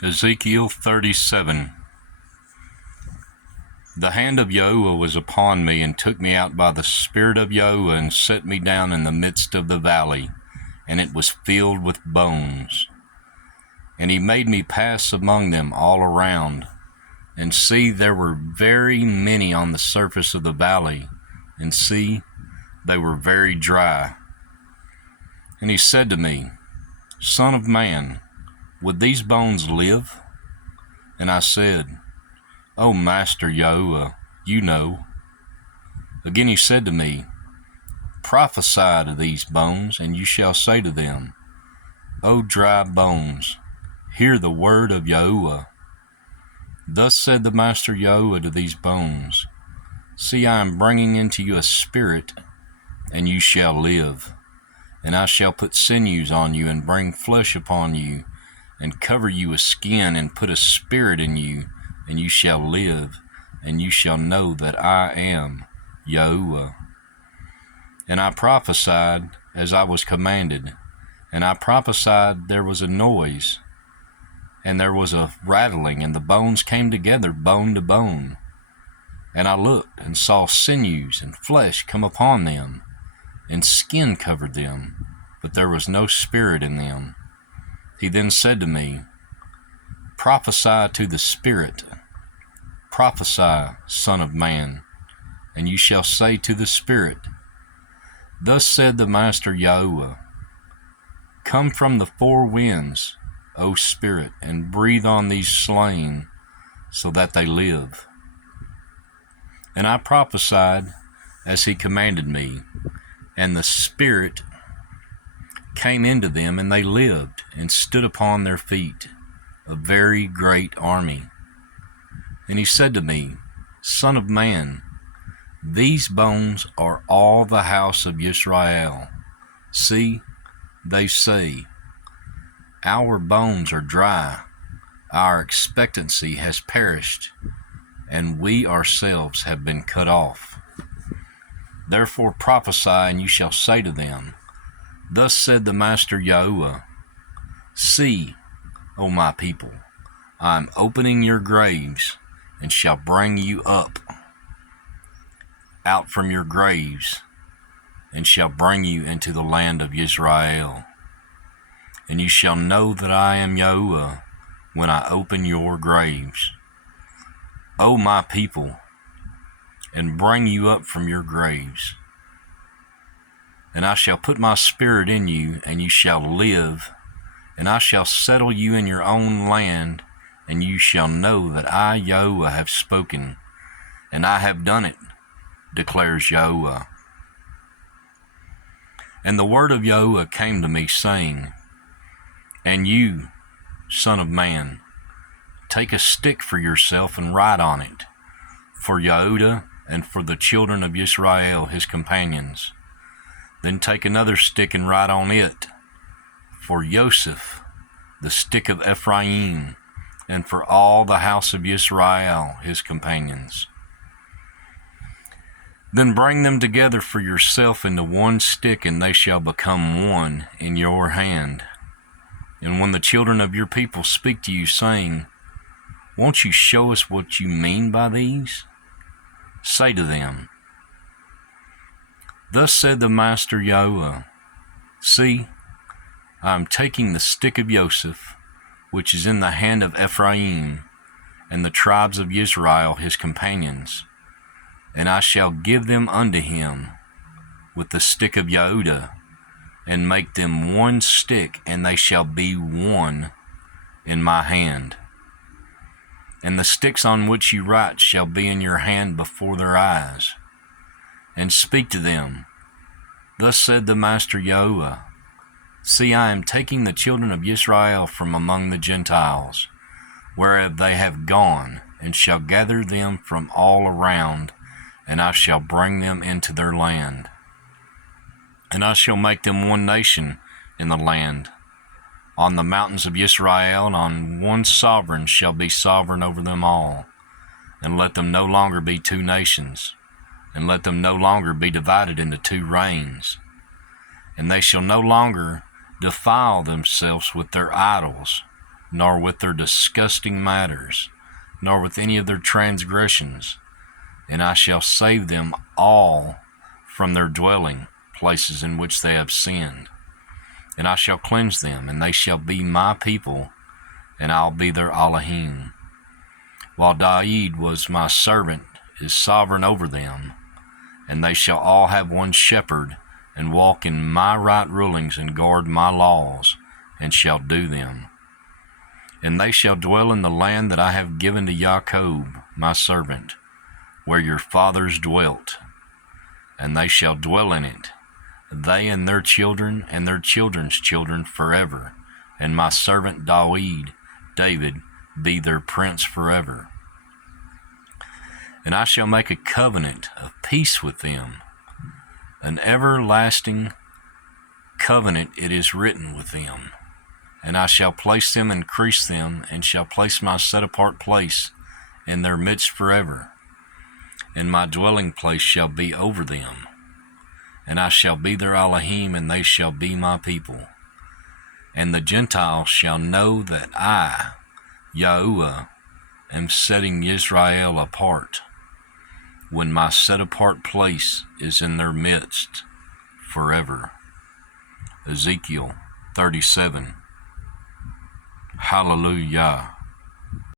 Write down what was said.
Ezekiel 37. The hand of Yahuwah was upon me, and took me out by the Spirit of Yahuwah, and set me down in the midst of the valley, and it was filled with bones. And he made me pass among them all around. And see, there were very many on the surface of the valley, and see, they were very dry. And he said to me, Son of man, would these bones live? And I said, O Master Yahuwah, you know. Again he said to me, Prophesy to these bones, and you shall say to them, O dry bones, hear the word of Yahuwah. Thus said the Master Yahuwah to these bones, See, I am bringing into you a spirit, and you shall live. And I shall put sinews on you, and bring flesh upon you, and cover you with skin, and put a spirit in you, and you shall live, and you shall know that I am Yahuwah. And I prophesied as I was commanded, and I prophesied there was a noise, and there was a rattling, and the bones came together, bone to bone. And I looked, and saw sinews and flesh come upon them, and skin covered them, but there was no spirit in them. He then said to me, Prophesy to the spirit. Prophesy, Son of man, and you shall say to the spirit, Thus said the Master Yahuwah, Come from the four winds, O Spirit, and breathe on these slain, so that they live. And I prophesied as he commanded me, and the Spirit came into them, and they lived, and stood upon their feet, a very great army. And he said to me, Son of man, these bones are all the house of Yisra'ელ. See, they say, Our bones are dry, our expectancy has perished, and we ourselves have been cut off. Therefore prophesy, and you shall say to them, Thus said the Master Yahuwah, See, O my people, I am opening your graves, and shall bring you up out from your graves, and shall bring you into the land of Yisra'ელ. And you shall know that I am Yahuwah when I open your graves, O my people, and bring you up from your graves. And I shall put my spirit in you, and you shall live, and I shall settle you in your own land, and you shall know that I, Yahuwah, have spoken, and I have done it, declares Yahuwah. And the word of Yahuwah came to me, saying, And you, son of man, take a stick for yourself and write on it, for Yehudah and for the children of Yisra'엘 his companions. Then take another stick and write on it, for Joseph, the stick of Ephraim, and for all the house of Yisra'el his companions. Then bring them together for yourself into one stick, and they shall become one in your hand. And when the children of your people speak to you, saying, Won't you show us what you mean by these? Say to them, Thus said the Master Yahuwah, See, I am taking the stick of Joseph, which is in the hand of Ephraim, and the tribes of Israel his companions, and I shall give them unto him with the stick of Yehudah, and make them one stick, and they shall be one in my hand. And the sticks on which you write shall be in your hand before their eyes. And speak to them, Thus said the Master Yahuwah, See, I am taking the children of Yisrael from among the Gentiles, whereof they have gone, and shall gather them from all around, and I shall bring them into their land. And I shall make them one nation in the land. On the mountains of Yisrael, and on one sovereign shall be sovereign over them all. And let them no longer be two nations, and let them no longer be divided into two reigns. And they shall no longer defile themselves with their idols, nor with their disgusting matters, nor with any of their transgressions. And I shall save them all from their dwelling places in which they have sinned. And I shall cleanse them, and they shall be my people, and I'll be their Elohim. While David was my servant, is sovereign over them, and they shall all have one shepherd, and walk in my right rulings, and guard my laws, and shall do them. And they shall dwell in the land that I have given to Jacob, my servant, where your fathers dwelt, and they shall dwell in it, they and their children and their children's children forever, and my servant David be their prince forever. And I shall make a covenant of peace with them, an everlasting covenant it is written with them. And I shall place them, increase them, and shall place my set-apart place in their midst forever. And my dwelling place shall be over them. And I shall be their Elohim, and they shall be my people. And the Gentiles shall know that I, Yahuwah, am setting Yisra'eel apart, when my set-apart place is in their midst forever. Ezekiel 37. Hallelujah.